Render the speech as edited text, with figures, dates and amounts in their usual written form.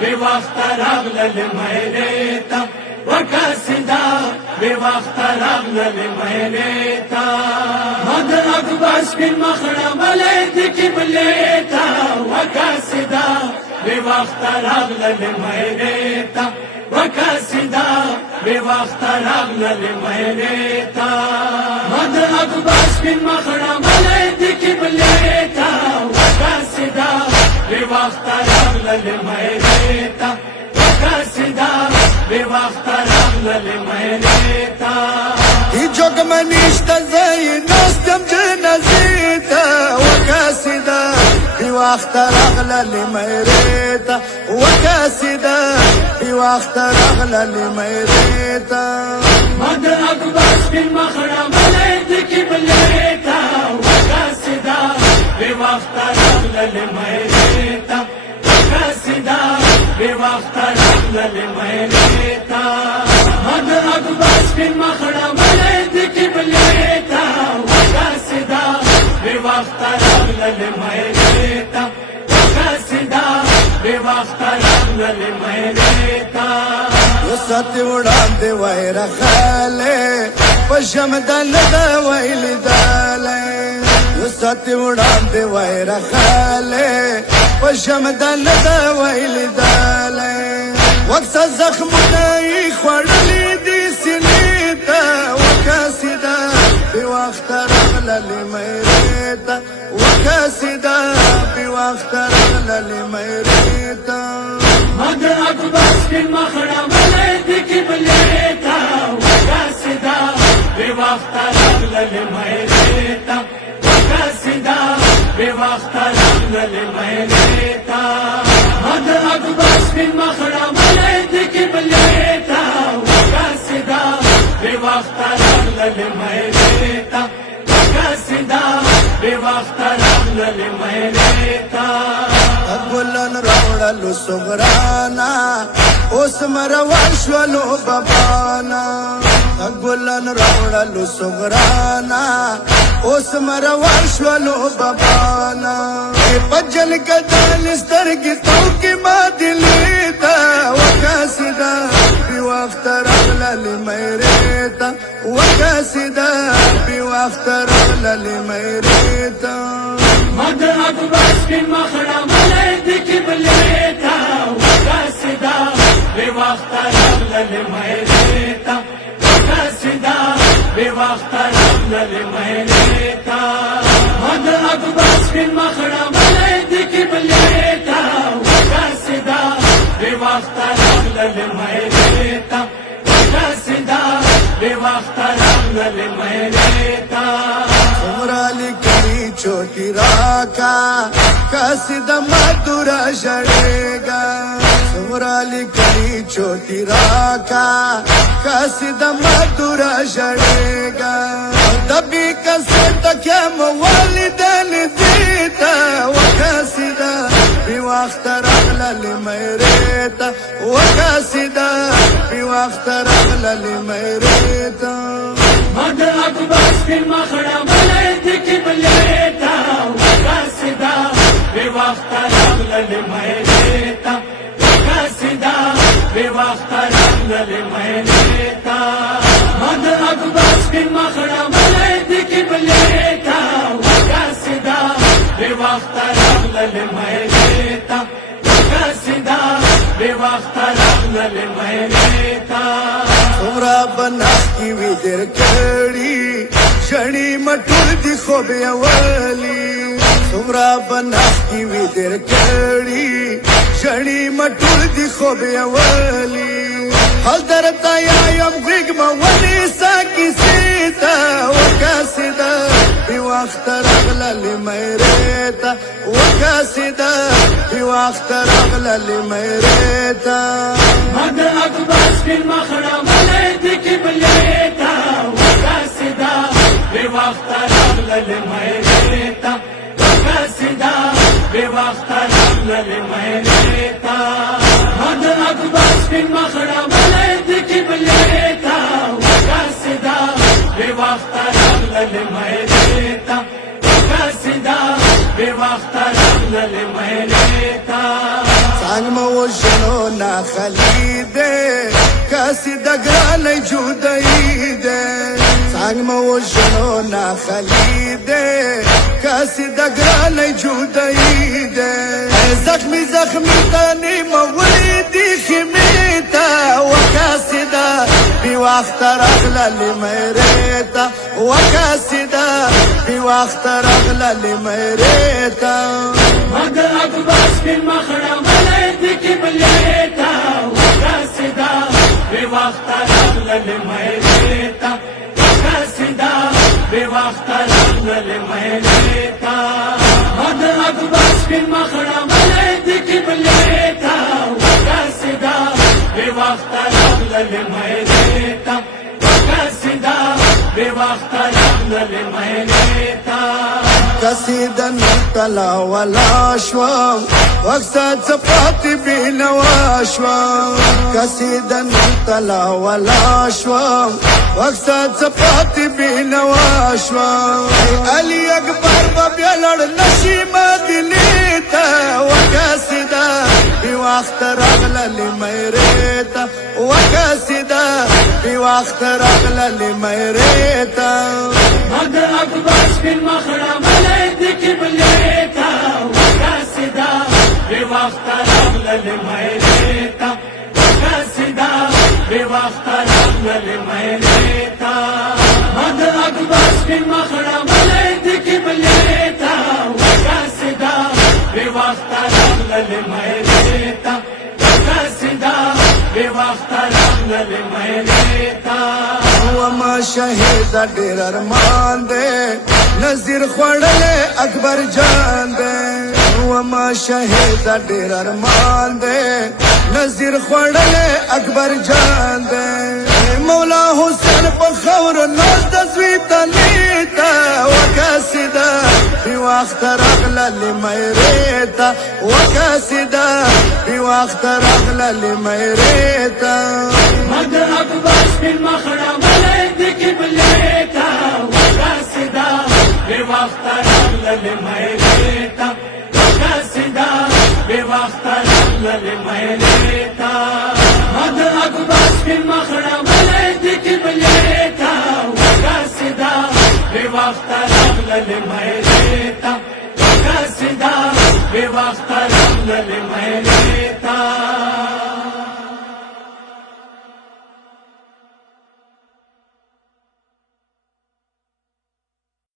بے وقت راغلل میلیتا وکاسدا بے وقت راغلل میلیتا مدن اکباس بن مخڑا ملید قبلیتا وکاسدا بے وقت راغلل میلیتا وکاسدا بے وقت راغلل میلیتا مدن اکباس بن مخڑا ملید قبلیتا وکاسدا بے وقت راغلل میلیتا وکاسدا بے وقت راغلل میلیتا ای جوگ منیشت زی نستم جنازیتا وکاسدا بے وقت راغلل میلیتا وکاسدا بے وقت راغلل میلیتا مدن اکباس بن مخڑا ملید قبلیتا وکاسدا بے وقت راغلل میلیتا وکاسدا بے وقت راغلل میلیتا مدن اکباس بن مخڑا ملید قبلیتا وکاسدا بے وقت راغلل میلیتا وکاسدا بے وقت راغلل میلیتا وسط وړاندې وای رخاله پښم دل دا ویل داله وسط وړاندې وای رخاله پښم دل دا ویل داله وقت زخمونه خړلې دي سینې ته وکاسدا په وخت راغلل میریتا وکاسدا په وخت راغلل میریتا مدن اکباس بن مخڑا ملید قبلیتا وکاسدا بے وقت راغلل میلیتا وکاسدا بے وقت راغلل میلیتا مدن اکباس بن مخڑا ملید قبلیتا وکاسدا بے وقت راغلل میلیتا وکاسدا بے وقت راغلل میلیتا ګلن راوړلو صغرانا اوس مروان شولو بابانا ګلن راوړلو صغرانا اوس مروان شولو بابانا پجل کدل سترګې تو کې ما دلې تا وکاسدا په وخت راغلل میریتا وکاسدا په وخت راغلل میریتا مدن اکباس بن مخڑا ملید قبلیتا وکاسدا بے وقت راغلل میلیتا وکاسدا بے وقت راغلل میلیتا مدن اکباس بن مخڑا ملید قبلیتا وکاسدا بے وقت راغلل میلیتا وکاسدا بے وقت راغلل میلیتا عمرالی کری چوٹی راکا کاسدا مدورا شڑیگا عمرالی کری چوٹی راکا کاسدا مدورا شڑیگا دبی کستا کیا موالدن دیتا وکاسدا بی وقت راغلل میریتا وکاسدا بی وقت راغلل میریتا مدن اکباس بن مخڑا ملید قبلیتا وکاسدا بے وقت راغلل میلیتا وکاسدا بے وقت راغلل میلیتا مدن اکباس بن مخڑا ملید قبلیتا وکاسدا بے وقت راغلل میلیتا وکاسدا بے وقت راغلل میلیتا عمرہ بناس کی وی در کڑی شنی مٹول دی خوب اولی عمرہ بناس کی وی در کڑی شنی مٹول دی خوب اولی حل درتا یا یم غیگ مولی ساکی سیتا وکاسدا بی وقت راغلل میریتا وکاسدا بی وقت راغلل میریتا مدن اکباس بن مخڑا ملید قبلیتا وکاسدا بے وقت راغلل میلیتا وکاسدا بے وقت راغلل میلیتا مدن اکباس بن مخڑا ملید قبلیتا وکاسدا بے وقت راغلل میلیتا وکاسدا بے وقت راغلل میلیتا څنګه مو شنو نا خلیده کاسي دګران جودای ده څنګه مو شنو نا خلیده کاسي دګران جودای ده زخمي زخمي تاني مولدي خميتا وكاسدا بوقت رغل لمريتا وكاسدا بوقت رغل لمريتا مد اقباس في مخرم ولدك بليتا وكاسدا بوقت رغل لمريتا وكاسدا بوقت رغل لمريتا مد اقباس في مخرم ولدك بليتا وكاسدا بوقت رغل لمريتا وكاسدا بوقت رغل لمريتا قصيدة نطلع ولا شوام وقصد صفاتي بينا واشوام قصيدة نطلع ولا شوام وقصد صفاتي بينا واشوام علي أكبر ببيلر نشيمة دليتا وقصيدة بوقت رغل لميريتا وقصيدة بوقت رغل لميريتا مد أقباس في المخرم ولدك بليتا وكاسدا بوقت رغل لميريتا وكاسدا بوقت رغل لميريتا مد أقباس في المخرم ولدك بليتا وكاسدا بوقت رغل لميريتا وكاسدا بوقت رغل لميريتا وما شهید ډیر ارمان دے نظر خوړلې اکبر جان دے وما شهید ډیر ارمان دے نظر خوړلې اکبر جان دے مولا حسین په خور ناز د زوی تلیتا وکاسدا بوقت رغل لميريتا وكاسدا بوقت رغل لميريتا مد أقباس في المخرم ولدك بليتا وكاسدا بوقت رغل لميريتا وكاسدا بوقت رغل لميريتا مد أقباس في المخرم ولدك بليتا وكاسدا بوقت رغل لميريتا وكاسدا بوقت رغل لميريتا